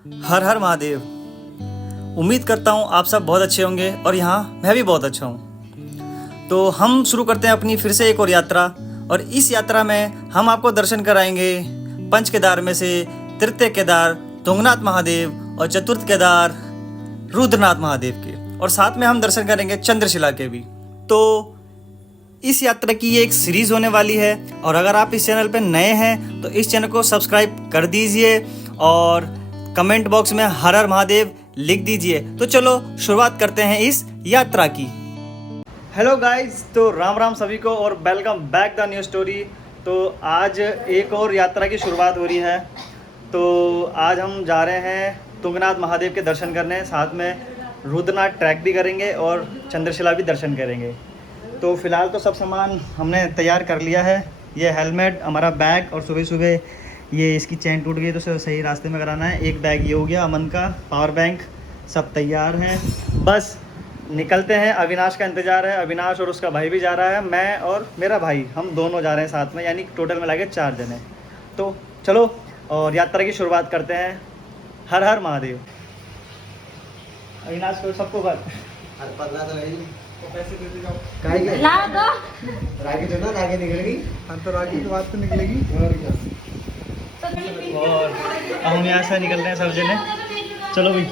हर हर महादेव। उम्मीद करता हूँ आप सब बहुत अच्छे होंगे और यहाँ मैं भी बहुत अच्छा हूँ। तो हम शुरू करते हैं अपनी फिर से एक और यात्रा, और इस यात्रा में हम आपको दर्शन कराएंगे पंच केदार में से तृतीय केदार तुंगनाथ महादेव और चतुर्थ केदार रुद्रनाथ महादेव के, और साथ में हम दर्शन करेंगे चंद्रशिला के भी। तो इस यात्रा की ये एक सीरीज होने वाली है, और अगर आप इस चैनल पे नए हैं तो इस चैनल को सब्सक्राइब कर दीजिए और कमेंट बॉक्स में हर हर महादेव लिख दीजिए। तो चलो शुरुआत करते हैं इस यात्रा की। हेलो गाइस, तो राम राम सभी को और welcome back the new story. तो आज एक और यात्रा की शुरुआत हो रही है। तो आज हम जा रहे हैं तुंगनाथ महादेव के दर्शन करने, साथ में रुद्रनाथ ट्रैक भी करेंगे और चंद्रशिला भी दर्शन करेंगे। तो फिलहाल तो सब सामान हमने तैयार कर लिया है। ये हेलमेट, हमारा बैग, और सुबह सुबह ये इसकी चेन टूट गई तो सही रास्ते में कराना है। एक बैग ये हो गया अमन का, पावर बैंक, सब तैयार हैं, बस निकलते हैं। अविनाश का इंतज़ार है, अविनाश और उसका भाई भी जा रहा है, मैं और मेरा भाई, हम दोनों जा रहे हैं साथ में, यानी टोटल मिला के 4 जने। तो चलो और यात्रा की शुरुआत करते हैं। हर हर महादेव। अविनाश को सबको बात ला दो। रागी जो ना रागी निकलेगी, अंतरागी के बाद तो निकलेगी। और अब हम यहाँ से निकल रहे हैं सब जने। चलो भाई।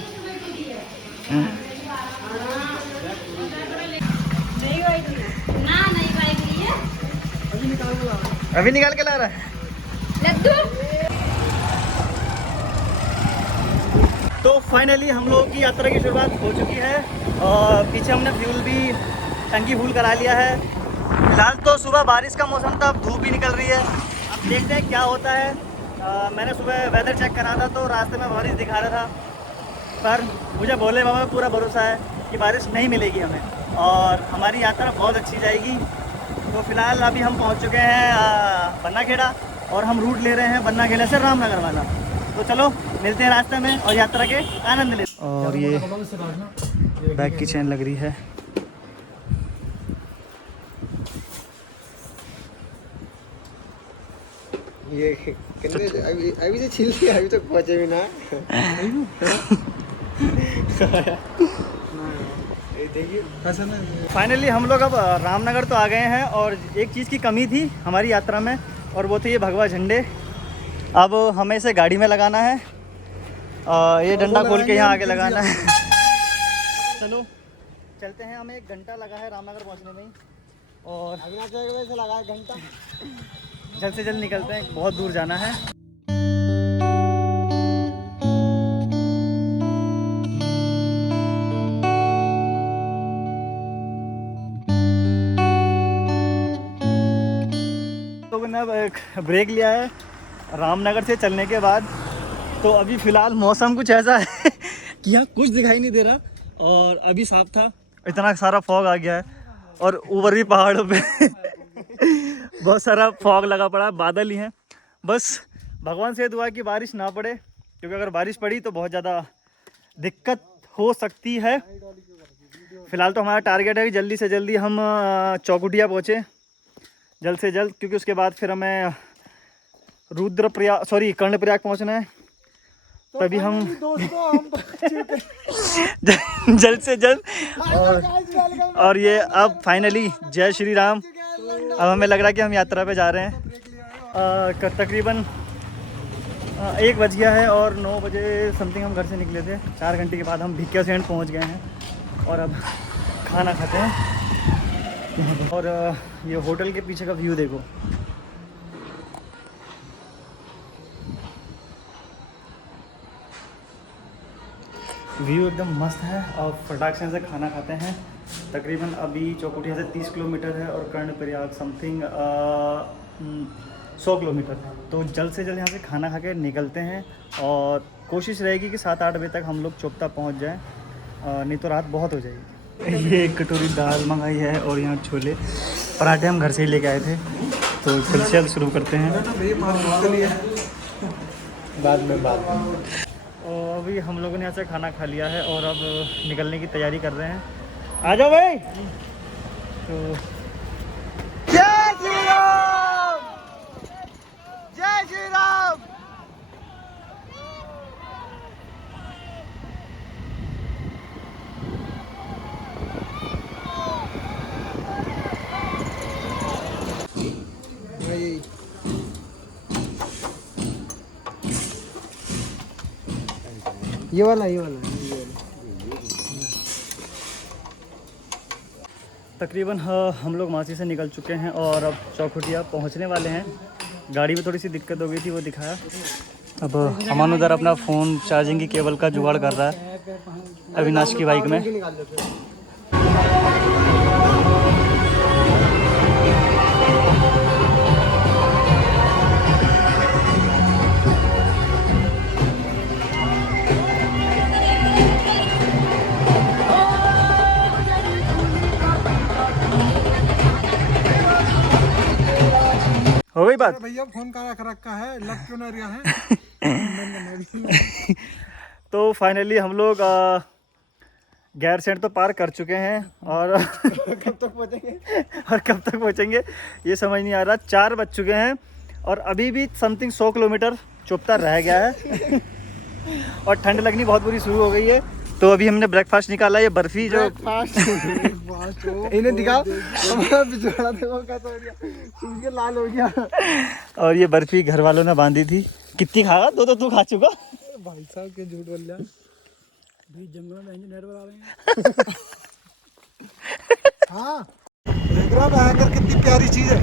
अभी निकाल के ला रहा है लड्डू। तो फाइनली हम लोगों की यात्रा की शुरुआत हो चुकी है, और पीछे हमने फ्यूल भी टंकी फुल करा लिया है। फिलहाल तो सुबह बारिश का मौसम था, अब धूप भी निकल रही है। अब देखते हैं क्या होता है। मैंने सुबह वेदर चेक करा था तो रास्ते में बारिश दिखा रहा था, पर मुझे भोले बाबा में पूरा भरोसा है कि बारिश नहीं मिलेगी हमें, और हमारी यात्रा बहुत अच्छी जाएगी। तो फिलहाल अभी हम पहुंच चुके हैं बन्ना खेड़ा, और हम रूट ले रहे हैं बन्ना खेड़ा से रामनगर वाला। तो चलो मिलते हैं रास्ते में और यात्रा के आनंद लेते। और ये बैग की चेन लग रही है। ये अभी से छिल लिया, अभी तक पहुंचे भी ना। फाइनली हम लोग अब रामनगर तो आ गए हैं, और एक चीज़ की कमी थी हमारी यात्रा में, और वो थे ये भगवा झंडे। अब हमें इसे गाड़ी में लगाना है, ये डंडा खोल के यहाँ आगे लगाना है। चलो चलते हैं। हमें 1 घंटा लगा है रामनगर पहुँचने में ही, और अविनाश से लगा घंटा। जल्द से जल्द निकलते हैं, बहुत दूर जाना है। तो मैंने अब एक ब्रेक लिया है रामनगर से चलने के बाद। तो अभी फ़िलहाल मौसम कुछ ऐसा है कि यहाँ कुछ दिखाई नहीं दे रहा, और अभी साफ था, इतना सारा फॉग आ गया है, और ऊपर भी पहाड़ों पे बहुत सारा फॉग लगा पड़ा है, बादल ही हैं। बस भगवान से दुआ कि बारिश ना पड़े, क्योंकि अगर बारिश पड़ी तो बहुत ज़्यादा दिक्कत हो सकती है। फ़िलहाल तो हमारा टारगेट है कि जल्दी से जल्दी हम चौकुटिया पहुँचे, जल्द से जल्द, क्योंकि उसके बाद फिर हमें कर्णप्रयाग पहुँचना है। तो तभी हम जल्द से जल्द। और ये अब फाइनली जय श्री राम। अब हमें लग रहा है कि हम यात्रा पे जा रहे हैं। तकरीबन 1 बज गया है, और 9 बजे समथिंग हम घर से निकले थे। 4 घंटे के बाद हम भिक्या सेंड पहुंच गए हैं, और अब खाना खाते हैं। और ये होटल के पीछे का व्यू देखो। व्यू एकदम मस्त है, और फटाक से खाना खाते हैं। तकरीबन अभी चौकुटिया से 30 किलोमीटर है, और कर्णप्रयाग समथिंग 100 किलोमीटर। तो जल्द से जल्द यहाँ से खाना खा के निकलते हैं, और कोशिश रहेगी कि 7-8 बजे तक हम लोग चोपता पहुँच जाएँ, नहीं तो रात बहुत हो जाएगी। ये एक कटोरी दाल मंगाई है, और यहाँ छोले पराठे हम घर से ही लेके आए थे। तो जल्द शुरू करते हैं, बाद में। और अभी हम लोगों ने यहाँ से खाना खा लिया है, और अब निकलने की तैयारी कर रहे हैं। आ जाओ भाई। तो जय श्री राम, जय श्री राम। ये वाला तकरीबन हम लोग मासी से निकल चुके हैं और अब चौखुटिया पहुंचने वाले हैं। गाड़ी में थोड़ी सी दिक्कत हो गई थी, वो दिखाया। अब अमन उधर अपना फ़ोन चार्जिंग की केबल का जुगाड़ कर रहा है अविनाश की बाइक में। हो गई बात। भैया फोन का रखा है, लग क्यों ना रहा है। तो फाइनली हम लोग गैरसैंण तो पार कर चुके हैं और कब तक पहुंचेंगे ये समझ नहीं आ रहा। 4 बज चुके हैं और अभी भी समथिंग 100 किलोमीटर चुपता रह गया है और ठंड लगनी बहुत बुरी शुरू हो गई है। तो अभी हमने ब्रेकफास्ट निकाला, ये बर्फ़ी जो इन्हें दिखाओ, हमारा बिछोड़ा देखो कैसा हो गया, सूख के लाल हो गया। और ये बर्फ़ी घर वालों ने बांधी थी। कितनी खागा? 2 तो तू खा चुका। भाई साहब के झूठ बोल रहा, बीच जंगल में इंजीनियर बना रहे हैं। हाँ देख रहा भयंकर कितनी प्यारी चीज है।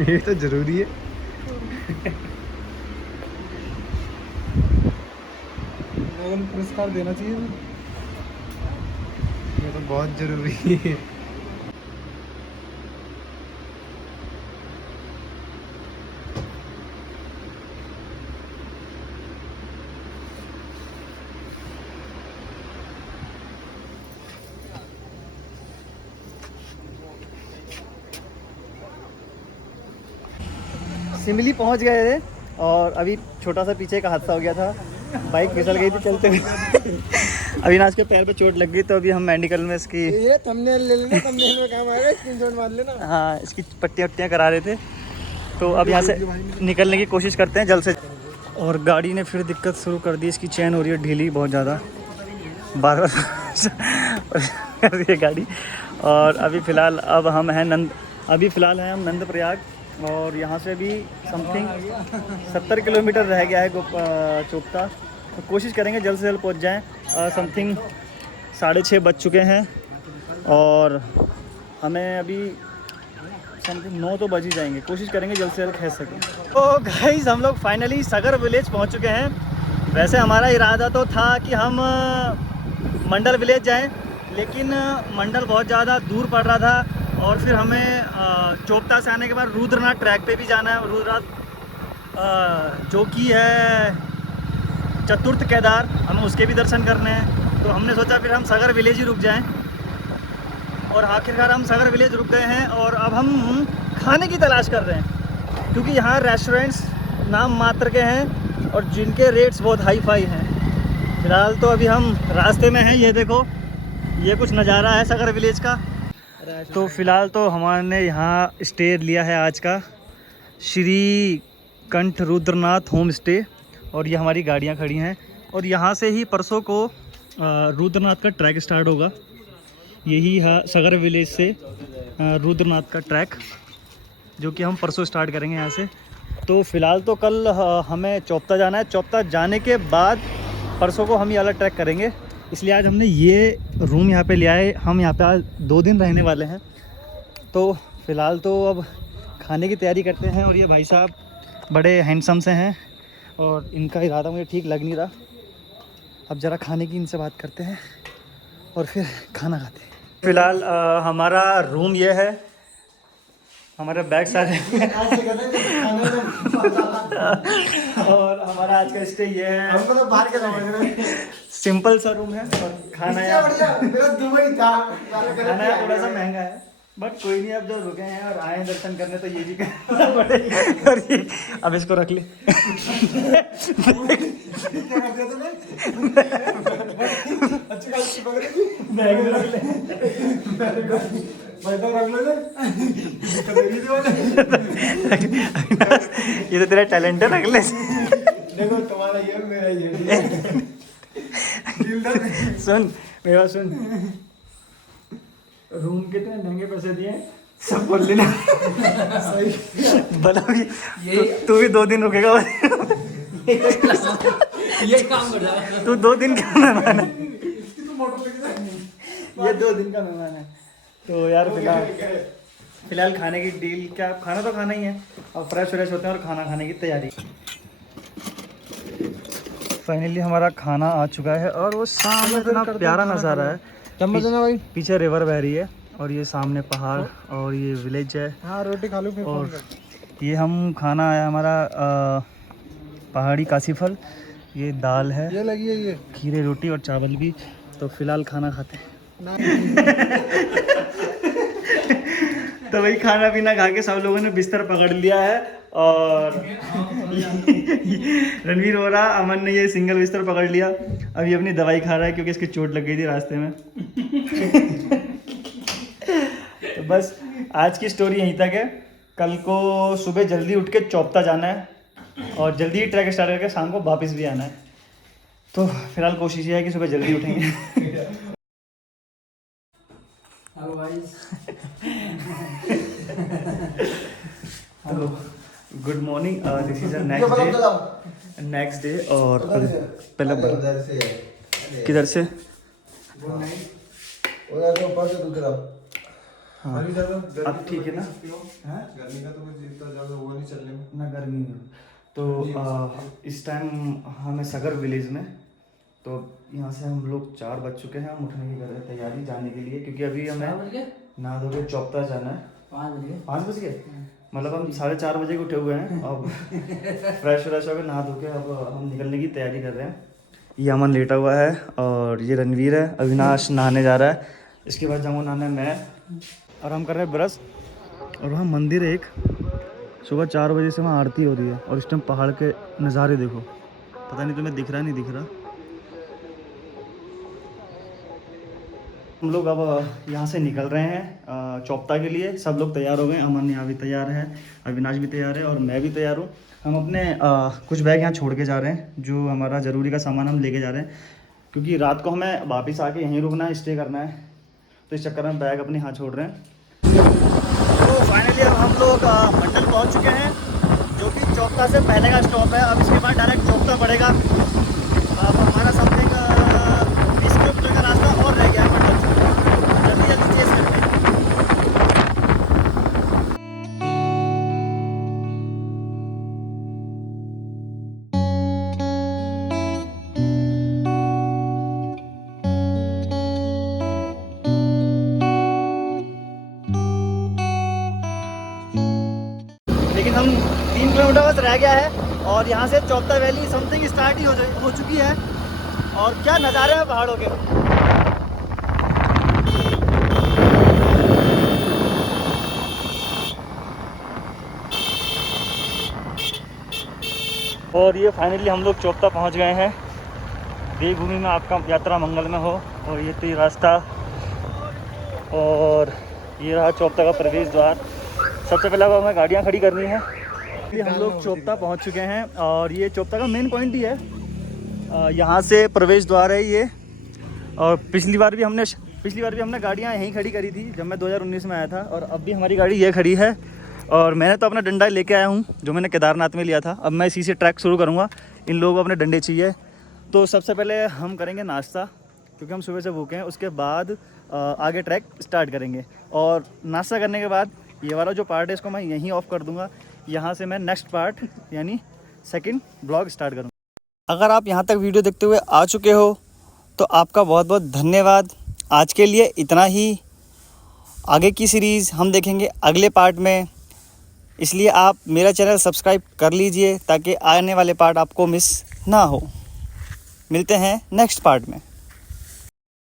ये तो जरूरी है। पुरस्कार देना चाहिए, ये तो बहुत जरूरी है। सिमली पहुंच गए थे और अभी छोटा सा पीछे का हादसा हो गया था, बाइक फिसल गई थी चलते हुए। अविनाश के पैर पे चोट लग गई तो अभी हम मेडिकल में इसकी ये थंबनेल ले लेना, थंबनेल में काम आएगा, स्क्रीनशॉट मार लेना। हाँ, इसकी पट्टियाँ करा रहे थे। तो अब यहाँ से निकलने की कोशिश करते हैं जल्द से। और गाड़ी ने फिर दिक्कत शुरू कर दी, इसकी चैन हो रही है ढीली बहुत ज़्यादा, बार बार कर रही है गाड़ी। और अभी फ़िलहाल हम हैं नंद प्रयाग और यहाँ से भी समथिंग 70 किलोमीटर रह गया है चोपता। तो कोशिश करेंगे जल्द से जल्द पहुँच जाएँ। समथिंग 6:30 बज चुके हैं और हमें अभी समथिंग 9 तो बज ही जाएंगे। कोशिश करेंगे जल्द से जल्द खींच सकें। तो गाइस हम लोग फाइनली सगर विलेज पहुँच चुके हैं। वैसे हमारा इरादा तो था कि हम मंडल विलेज जाएं, लेकिन मंडल बहुत ज़्यादा दूर पड़ रहा था और फिर हमें चोपता से आने के बाद रुद्रनाथ ट्रैक पे भी जाना है। रुद्रनाथ जो कि है चतुर्थ केदार, हमें उसके भी दर्शन करने हैं। तो हमने सोचा फिर हम सगर विलेज ही रुक जाएं और आखिरकार हम सगर विलेज रुक गए हैं। और अब हम खाने की तलाश कर रहे हैं क्योंकि यहाँ रेस्टोरेंट्स नाम मात्र के हैं और जिनके रेट्स बहुत हाई फाई हैं। फिलहाल तो अभी हम रास्ते में हैं, ये देखो ये कुछ नज़ारा है सगर विलेज का। तो फ़िलहाल तो हमारे यहाँ स्टे लिया है आज का, श्री कंठ रुद्रनाथ होम स्टे। और ये हमारी गाड़ियाँ खड़ी हैं और यहाँ से ही परसों को रुद्रनाथ का ट्रैक स्टार्ट होगा। यही है सगर विलेज से रुद्रनाथ का ट्रैक, जो कि हम परसों स्टार्ट करेंगे यहाँ से। तो फ़िलहाल तो कल हमें चोपता जाना है। चोपता जाने के बाद परसों को हम ये वाला ट्रैक करेंगे, इसलिए आज हमने ये रूम यहाँ पे लिया है। हम यहाँ पे आज 2 दिन रहने वाले हैं। तो फ़िलहाल तो अब खाने की तैयारी करते हैं। और ये भाई साहब बड़े हैंडसम से हैं और इनका इरादा मुझे ठीक लग नहीं रहा। अब ज़रा खाने की इनसे बात करते हैं और फिर खाना खाते हैं। फ़िलहाल हमारा रूम ये है, हमारे बैग सारे और हमारा आज का स्टे ये है। हमको तो बाहर के समझ रहे हैं। सिंपल सा रूम है और खाना मेरा दुबई था, खाना थोड़ा सा महंगा है, बट कोई नहीं। अब जो रुके हैं और आए दर्शन करने तो ये भी करना पड़ेगा। और ये अब इसको रख ले। बैग में रख ले। ये तो तेरा टैलेंट है, रख ले। देखो तुम्हारा ये मेरा ये। सुन मेरा सुन, रूम के इतने महंगे पैसे दिए, सब बोल लेना। सही भला भी तू भी 2 दिन रुकेगा। ये काम कर रहा तू 2 दिन का मेहमान है, ये 2 दिन का मेहमान है। तो यार फिलहाल खाने की डील क्या, खाना तो खाना ही है। अब फ्रेश व्रेश होते हैं और खाना खाने की तैयारी। फाइनली हमारा खाना आ चुका है और वो सामने इतना प्यारा नज़ारा है। चम्मच है ना भाई? पीछे रिवर बह रही है और ये सामने पहाड़ और ये विलेज है। हाँ रोटी खा लो फिर फोन और कर। ये हम खाना आया हमारा पहाड़ी काशी फल, ये दाल है, ये लगी है ये खीरे रोटी और चावल भी। तो फिलहाल खाना खाते हैं। ना तो वही खाना पीना खा के सब लोगों ने बिस्तर पकड़ लिया है और रणवीर हो रहा, अमन ने ये सिंगल बिस्तर पकड़ लिया। अभी अपनी दवाई खा रहा है क्योंकि इसकी चोट लग गई थी रास्ते में। तो बस आज की स्टोरी यहीं तक है। कल को सुबह जल्दी उठ के चौपता जाना है और जल्दी ही ट्रैक स्टार्ट करके शाम को वापस भी आना है। तो फिलहाल कोशिश ये है कि सुबह जल्दी उठेंगे। Hello guys. तो good morning, this is next day. और पहले किधर से? हाँ अब ठीक है ना? गर्मी का तो कुछ इतना ज्यादा वो नहीं चलने में ना गर्मी में। तो इस टाइम हमें सगर विलेज में, तो यहाँ से हम लोग 4 बज चुके हैं। हम उठने की कर रहे हैं तैयारी जाने के लिए, क्योंकि अभी हमें नहा धो के चौपता जाना है। 5 बज गए, मतलब हम 4:30 बजे के उठे हुए हैं। अब फ्रेश व्रेश होकर नहा धो के अब हम निकलने की तैयारी कर रहे हैं। ये अमन लेटा हुआ है और ये रणवीर है। अविनाश नहाने जा रहा है, इसके बाद जाऊँगा नहाने मैं, और हम कर रहे हैं ब्रश। और वहाँ मंदिर है एक, सुबह 4 बजे से वहाँ आरती हो रही है। और इस टाइम पहाड़ के नज़ारे देखो, पता नहीं तुम्हें दिख रहा नहीं दिख रहा। हम लोग अब यहाँ से निकल रहे हैं चौपता के लिए। सब लोग तैयार हो गए, अमन यहाँ भी तैयार है, अविनाश भी तैयार है और मैं भी तैयार हूँ। हम अपने कुछ बैग यहाँ छोड़ के जा रहे हैं, जो हमारा ज़रूरी का सामान हम लेके जा रहे हैं, क्योंकि रात को हमें वापस आके यहीं रुकना है, स्टे करना है। तो इस चक्कर में बैग अपने यहाँ छोड़ रहे हैं। तो फाइनली अब हम लोग मंडल पहुँच चुके हैं, जो कि चौपता से पहले का स्टॉप है। अब इसके बाद डायरेक्ट चौपता पड़ेगा। अब हमारा समथिंग 20 किलोमीटर का रास्ता और रह गया है मंडल से। जल्दी जल्दी चेस करते हैं। लेकिन हम 3 किलोमीटर बस रह गया है और यहाँ से चौपता वैली समथिंग स्टार्ट ही हो चुकी है। और क्या नज़ारे हैं पहाड़ों के। और ये फाइनली हम लोग चौपता पहुँच गए हैं। देवभूमि में आपका यात्रा मंगलमय हो। और ये तो रास्ता, और ये रहा चौपता का प्रवेश द्वार। सबसे पहले अब हमें गाड़ियाँ खड़ी करनी है। हम लोग चौपता पहुंच चुके हैं और ये चौपता का मेन पॉइंट ही है। यहाँ से प्रवेश द्वार है ये। और पिछली बार भी हमने गाड़ियाँ यहीं खड़ी करी थी जब मैं 2019 में आया था, और अब भी हमारी गाड़ी ये खड़ी है। और मैंने तो अपना डंडा लेके आया हूँ, जो मैंने केदारनाथ में लिया था। अब मैं इसी से ट्रैक शुरू करूँगा। इन लोगों को अपने डंडे चाहिए। तो सबसे पहले हम करेंगे नाश्ता, क्योंकि हम सुबह से भूखे हैं। उसके बाद आगे ट्रैक स्टार्ट करेंगे। और नाश्ता करने के बाद ये वाला जो पार्ट है इसको मैं यहीं ऑफ कर दूंगा। यहाँ से मैं नेक्स्ट पार्ट यानी सेकंड ब्लॉग स्टार्ट करूँगा। अगर आप यहाँ तक वीडियो देखते हुए आ चुके हो तो आपका बहुत बहुत धन्यवाद। आज के लिए इतना ही। आगे की सीरीज़ हम देखेंगे अगले पार्ट में, इसलिए आप मेरा चैनल सब्सक्राइब कर लीजिए ताकि आने वाले पार्ट आपको मिस ना हो। मिलते हैं नेक्स्ट पार्ट में।